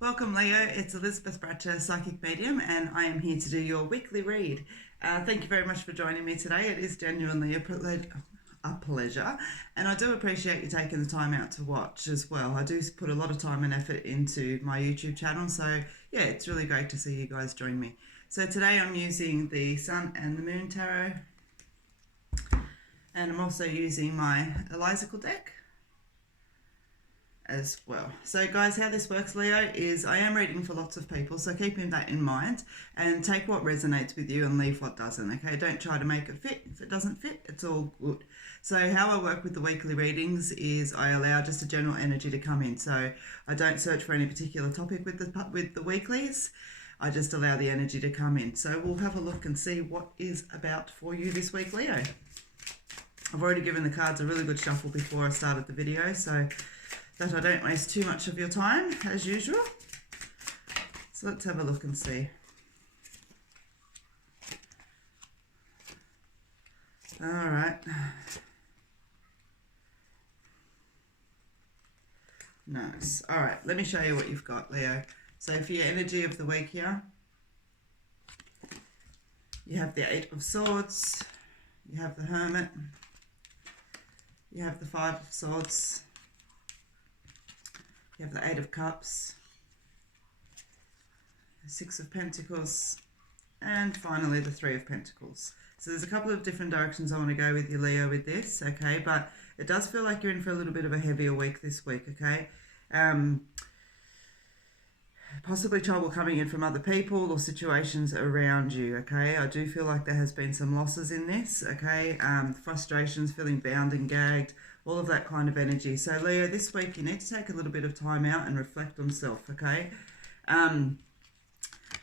Welcome, Leo. It's Elizabeth Bratcher, Psychic Medium, and I am here to do your weekly read. Thank you very much for joining me today. It is genuinely a pleasure, and I do appreciate you taking the time out to watch as well. I do put a lot of time and effort into my YouTube channel, so yeah, it's really great to see you guys join me. So today I'm using the Sun and the Moon Tarot, and I'm also using my Elizacle deck as well. So guys, how this works, Leo, is I am reading for lots of people, so keeping that in mind and take what resonates with you and leave what doesn't, okay? Don't try to make it fit. If it doesn't fit, it's all good. So how I work with the weekly readings is I allow just a general energy to come in. So I don't search for any particular topic with the weeklies. I just allow the energy to come in. So we'll have a look and see what is about for you this week, Leo. I've already given the cards a really good shuffle before I started the video, so that I don't waste too much of your time, as usual. So let's have a look and see. All right. Nice. All right, let me show you what you've got, Leo. So for your energy of the week here, you have the Eight of Swords, you have the Hermit, you have the Five of Swords, you have the Eight of Cups, the Six of Pentacles, and finally the Three of Pentacles. So there's a couple of different directions I want to go with you, Leo, with this, okay? But it does feel like you're in for a little bit of a heavier week this week, okay? Possibly trouble coming in from other people or situations around you, okay? I do feel like there has been some losses in this, okay? Frustrations, feeling bound and gagged, all of that kind of energy. So Leo, this week you need to take a little bit of time out and reflect on self, okay?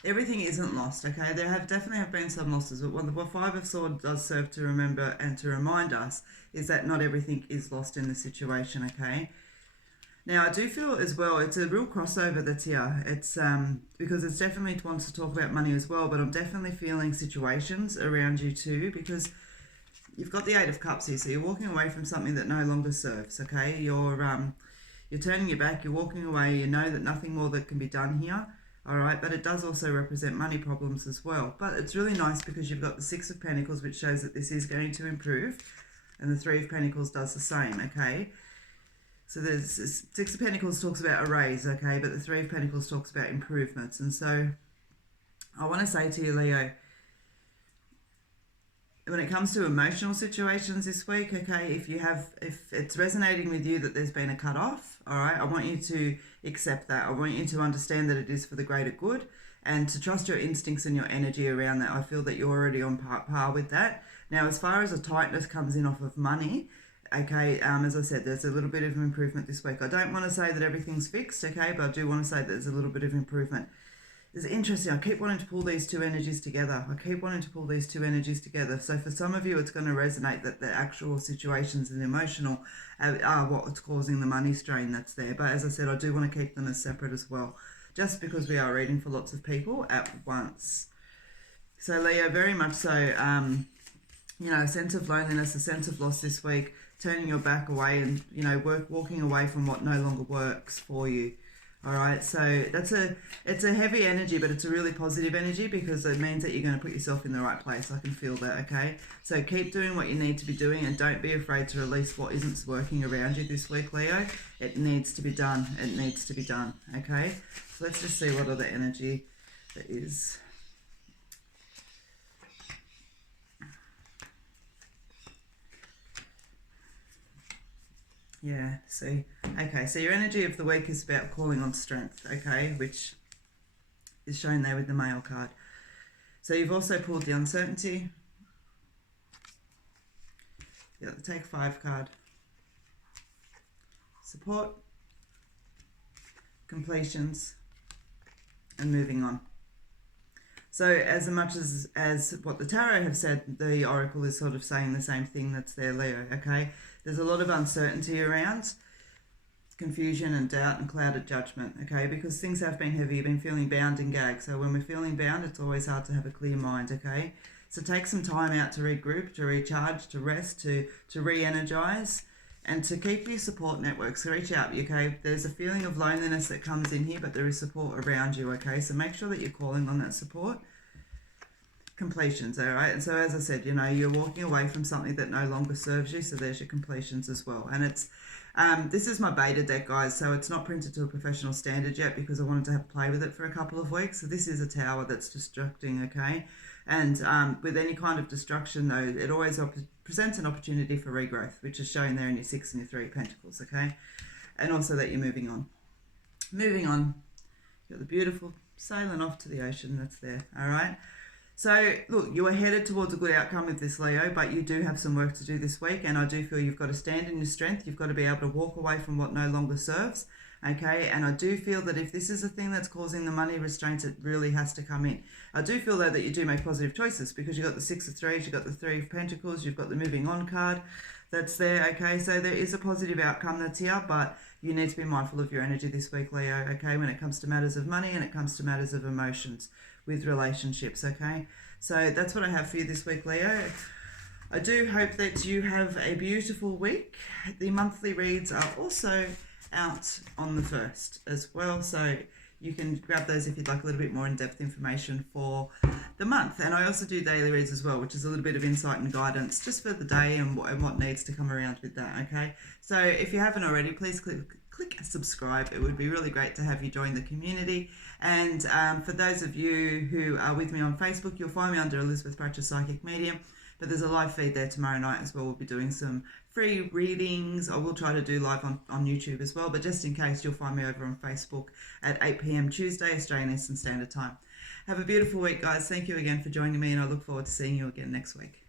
Everything isn't lost, okay? There definitely have been some losses, but what the Five of Swords does serve to remember and to remind us is that not everything is lost in the situation, okay? Now, I do feel as well, it's a real crossover that's here. It's because it's definitely wants to talk about money as well, but I'm definitely feeling situations around you too, because you've got the Eight of Cups here, so you're walking away from something that no longer serves, okay? You're turning your back, you're walking away, you know that nothing more that can be done here, all right? But it does also represent money problems as well. But it's really nice because you've got the Six of Pentacles, which shows that this is going to improve, and the Three of Pentacles does the same, okay? So there's Six of Pentacles talks about a raise, okay, but the Three of Pentacles talks about improvements. And so I want to say to you, Leo, when it comes to emotional situations this week, okay, if it's resonating with you that there's been a cut off, all right, I want you to accept that. I want you to understand that it is for the greater good and to trust your instincts and your energy around that. I feel that you're already on par with that. Now, as far as a tightness comes in off of money, okay, as I said, there's a little bit of improvement this week. I don't want to say that everything's fixed, okay, but I do want to say that there's a little bit of improvement. It's interesting. I keep wanting to pull these two energies together. So for some of you, it's going to resonate that the actual situations and the emotional are what's causing the money strain that's there. But as I said, I do want to keep them as separate as well, just because we are reading for lots of people at once. So Leo, very much so, a sense of loneliness, a sense of loss this week, turning your back away and, walking away from what no longer works for you. All right, so it's a heavy energy, but it's a really positive energy because it means that you're going to put yourself in the right place. I can feel that, okay? So keep doing what you need to be doing and don't be afraid to release what isn't working around you this week, Leo. It needs to be done. It needs to be done, okay? So let's just see what other energy there is. Yeah, see. Okay, so your energy of the week is about calling on strength, okay, which is shown there with the male card. So you've also pulled the uncertainty. You got the Take 5 card. Support, completions, and moving on. So as much as what the tarot have said, the oracle is sort of saying the same thing that's there, Leo, okay? There's a lot of uncertainty around, confusion and doubt and clouded judgment, okay? Because things have been heavy, you've been feeling bound and gagged. So when we're feeling bound, it's always hard to have a clear mind, okay? So take some time out to regroup, to recharge, to rest, to re-energize, and to keep your support network. So reach out, okay? There's a feeling of loneliness that comes in here, but there is support around you, okay? So make sure that you're calling on that support. Completions, all right? And so as I said, you're walking away from something that no longer serves you, so there's your completions as well. And it's this is my beta deck, guys, so it's not printed to a professional standard yet because I wanted to have play with it for a couple of weeks. So this is a tower that's destructing, okay? And with any kind of destruction, though, it always presents an opportunity for regrowth, which is shown there in your 6 and your 3 pentacles, okay? And also that you're moving on. Moving on, you've got the beautiful sailing off to the ocean that's there, all right? So, look, you are headed towards a good outcome with this, Leo, but you do have some work to do this week, and I do feel you've got to stand in your strength. You've got to be able to walk away from what no longer serves, okay? And I do feel that if this is a thing that's causing the money restraints, it really has to come in. I do feel, though, that you do make positive choices because you've got the 6 of 3s, you've got the 3 of Pentacles, you've got the moving on card that's there, okay? So there is a positive outcome that's here, but you need to be mindful of your energy this week, Leo, okay, when it comes to matters of money and it comes to matters of emotions with relationships, okay? So that's what I have for you this week, Leo. I do hope that you have a beautiful week. The monthly reads are also out on the 1st as well, so you can grab those if you'd like a little bit more in-depth information for the month. And I also do daily reads as well, which is a little bit of insight and guidance just for the day and what needs to come around with that, okay? So if you haven't already, please click subscribe. It would be really great to have you join the community. And for those of you who are with me on Facebook, you'll find me under Elizabeth Bratcher Psychic Medium. But there's a live feed there tomorrow night as well. We'll be doing some free readings. I will try to do live on YouTube as well. But just in case, you'll find me over on Facebook at 8 p.m. Tuesday, Australian Eastern Standard Time. Have a beautiful week, guys. Thank you again for joining me, and I look forward to seeing you again next week.